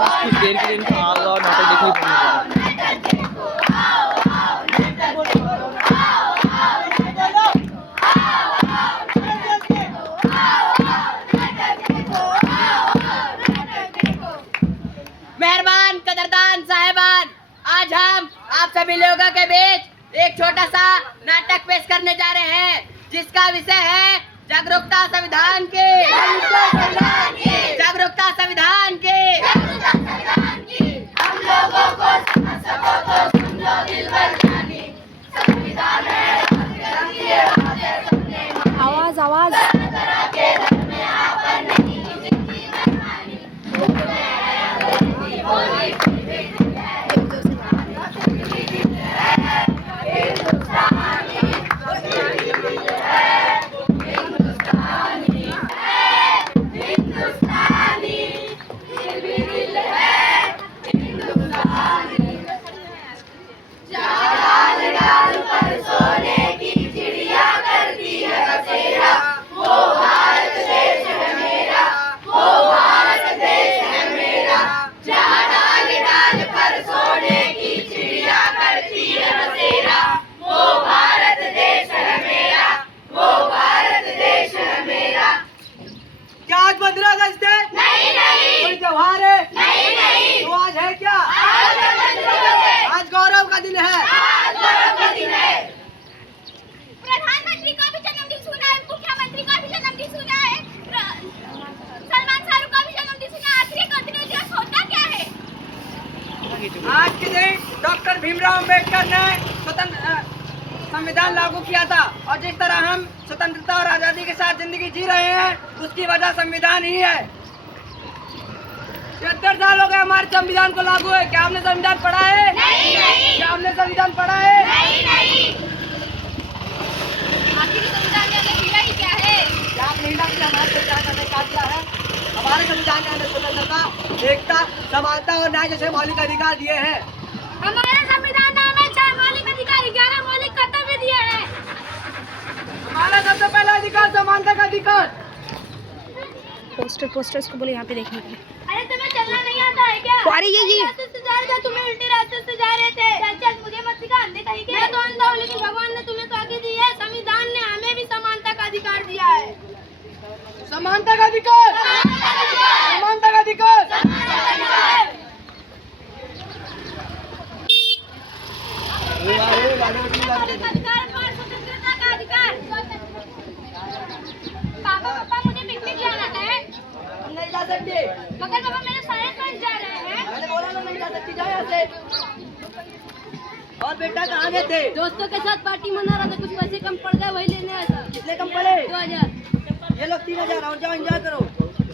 कुछ देर के लिए इनका आग और नाटक देखने को मिल मेहरबान कदरदान साहिबान, आज हम आप सभी लोगों के बीच एक छोटा सा नाटक पेश करने जा रहे हैं, जिसका विषय है जागरूकता संविधान की। जागरूकता संविधान की। हम लोगों को समझ सको तो समझो दिल भर जानी, संविधान है आवाज आवाज तरह के धर्म में आपन नहीं, जिंदगी मनमानी, बोली प्रधानमंत्री का भी जन्मदिन सुना है, मुख्यमंत्री का भी जन्मदिन सुना है, सलमान शाहरुख का भी जन्मदिन सुना है। आखिर गणतंत्र दिवस होता क्या है? आज के दिन डॉक्टर भीमराव अंबेडकर ने स्वतंत्र संविधान लागू किया था, और जिस तरह हम स्वतंत्रता और आजादी के साथ जिंदगी जी रहे हैं, उसकी वजह संविधान ही है। 73 साल हो गए हमारे संविधान को लागू है। क्या हमने संविधान पढ़ा है? नहीं। क्या हमने संविधान पढ़ा है? नहीं। आखिर संविधान ने हमें दिया ही क्या है? क्या आप नहीं जानते हमारे संविधान ने क्या दिया है? हमारे संविधान ने हमें स्वतंत्रता, एकता, समानता और न्याय जैसे मौलिक अधिकार दिए हैं। हमारे संविधान ने हमें 4 मौलिक अधिकार, 11 मौलिक कर्तव्य दिए हैं। हमारा सबसे पहला अधिकार समानता का अधिकार। पोस्टर्स को बोले यहाँ पे देखने के लिए। अरे तुम्हें चलना नहीं आता है क्या? अरे ये रास्ते से जा रहे थे, तुम्हें उल्टे रास्ते से जा रहे थे। चल मुझे मत सिखा, अंधे कहीं के। मैं तो अंधा हूँ, लेकिन भगवान ने तुम्हें तो आगे दी है। संविधान ने हमें भी समानता का अधिकार दिया है। समानता का अधिकार। समानता का अधिकार। मौलिक अधिकार और स्वतंत्रता का अधिकार। पापा मुझे पिकनिक जाना है। हम नहीं जा सकते। मगर पापा मेरे सारे फ्रेंड जा रहे हैं। मैंने बोला ना नहीं जा सकती, जाओ यहाँ से। और बेटा कहाँ गए थे? दोस्तों के साथ पार्टी मना रहा था, कुछ पैसे कम पड़ गए, वही लेने आया था। कितने कम पड़े? 2000। ये लो 3000, और जाओ एंजॉय करो।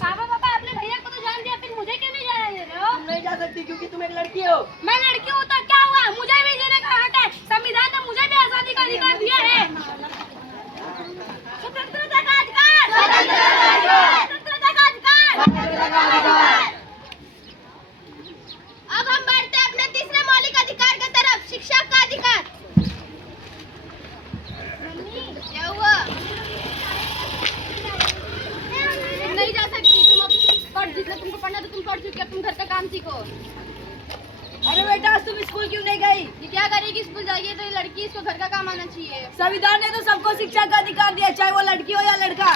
पापा अपने भैया को तो जान दिया, फिर मुझे क्यों नहीं जाने दे रहे हो? तुम नहीं जा सकती क्योंकि तुम एक लड़की हो। मैं लड़की हूँ तो क्या हुआ? मुझे भी जीने का हक है। संविधान ने मुझे भी आजादी का अधिकार दिया है। स्वतंत्रता का अधिकार। स्वतंत्रता का अधिकार। अब हम बढ़ते हैं अपने तीसरे मौलिक अधिकार की तरफ, शिक्षा का अधिकार। क्या हुआ? तुम नहीं जा सकती, तुम अब पढ़, जितना तुमको पढ़ना तो तुम पढ़ चुकी हो, तुम घर का काम सीखो। अरे बेटा आज तुम स्कूल क्यों नहीं गई? ये क्या करेगी? स्कूल जाइए तो ये लड़की, इसको घर का काम आना चाहिए। संविधान ने तो सबको शिक्षा का अधिकार दिया, चाहे वो लड़की हो या लड़का।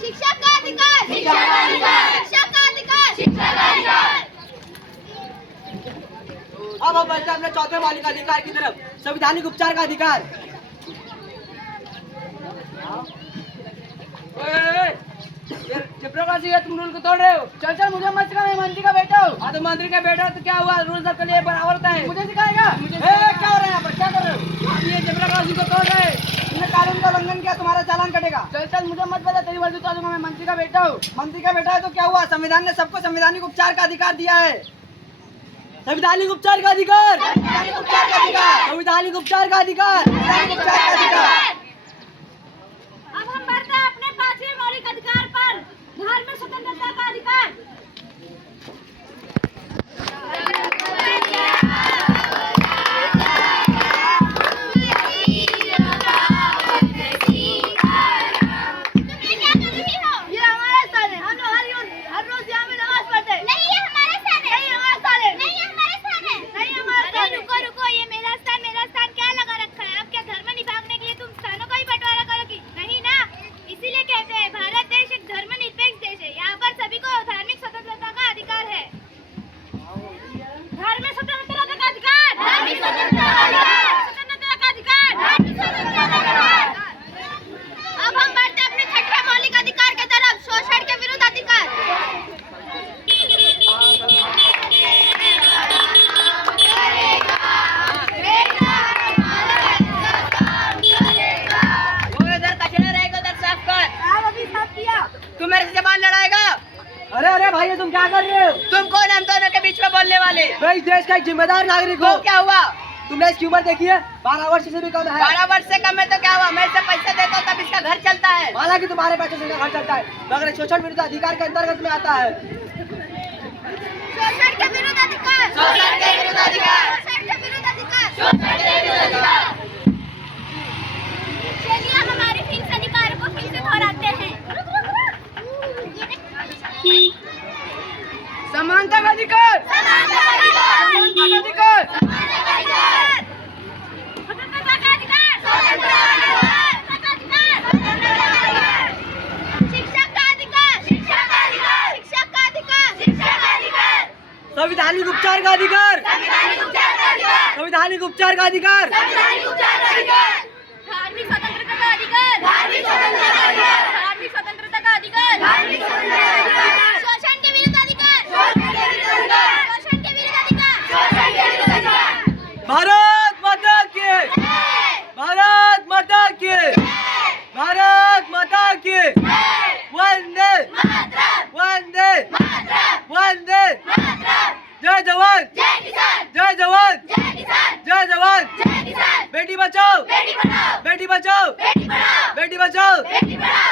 शिक्षा का अधिकार। शिक्षा का अधिकार। शिक्षा का अधिकार। शिक्षा का अधिकार। अब हम बढ़ते हैं अपने चौथे मौलिक अधिकार की तरफ, संवैधानिक उपचार का अधिकार। चिपरासी है, तुम रूल को तोड़ रहे हो। चल मुझे मत सिखा, मैं मंत्री का बेटा हूँ। हाँ तो मंत्री का बेटा तो क्या हुआ, रूल सबके लिए बराबर है। मुझे सिखाएगा? क्या हो रहा है यहाँ पर, क्या कर रहे हो? आप ये चिपरासी को तोड़ रहे हैं, तुमने कानून का उल्लंघन किया, तुम्हारा चालान कटेगा। चल मुझे मत बता, तेरी वर्दी उतार दूंगा, मैं मंत्री का बेटा हूँ। मंत्री का बेटा है तो क्या हुआ, संविधान ने सबको संवैधानिक उपचार का अधिकार दिया है। संवैधानिक उपचार का अधिकार। संवैधानिक उपचार का अधिकार। संवैधानिक उपचार का अधिकार। संवैधानिक उपचार का अधिकार। अब हम बढ़ते हैं अपने 5वें मौलिक अधिकार पर, धार्मिक स्वतंत्रता का अधिकार। ये हमारा स्थान है, हम लोग हर रोज यहाँ में नमाज पढ़ते हैं। नहीं, ये हमारा वाले। मैं इस देश का एक जिम्मेदार नागरिक तो हूँ। क्या हुआ? तुमने इसकी उम्र देखी है? 12 वर्ष से भी कम है। 12 वर्ष से कम है तो क्या हुआ? मैं इसे पैसे देता हूँ तब इसका घर चलता है। हालांकि तुम्हारे पैसे से घर चलता है, मगर ये शोषण विरुद्ध अधिकार के अंतर्गत में आता है। शोषण के विरुद्ध अधिकार, शोषण के विरुद्ध अधिकार, शोषण के विरुद्ध अधिकार, शोषण के विरुद्ध अधिकार। चलिए हम हमारे फिर से अधिकारों को फिर से दोहराते हैं। समानता का अधिकार, समानता का अधिकार, समानता का अधिकार, समानता का अधिकार, स्वतंत्रता का अधिकार, स्वतंत्रता का अधिकार, स्वतंत्रता का अधिकार, शिक्षा का अधिकार, शिक्षा का अधिकार, शिक्षा का अधिकार, शिक्षा का अधिकार, संवैधानिक उपचार का अधिकार, संवैधानिक उपचार का अधिकार, संवैधानिक उपचार का अधिकार, संवैधानिक उपचार का अधिकार, धार्मिक स्वतंत्रता का अधिकार, धार्मिक स्वतंत्रता का अधिकार, धार्मिक स्वतंत्रता का अधिकार, धार्मिक स्वतंत्रता का अधिकार, शोषण के विरुद्ध अधिकार, शोषण के विरुद्ध अधिकार, शोषण के विरुद्ध अधिकार, शोषण के विरुद्ध अधिकार। भारत माता की, भारत माता की, भारत माता की, वंदे वंदे वंदे, जय जवान, जय किसान, जय जवान, जय किसान, जय जवान। जय किसान, बेटी बचाओ, बेटी पढ़ाओ, बेटी बचाओ, बेटी पढ़ाओ, बेटी बचाओ। बेटी पढ़ाओ।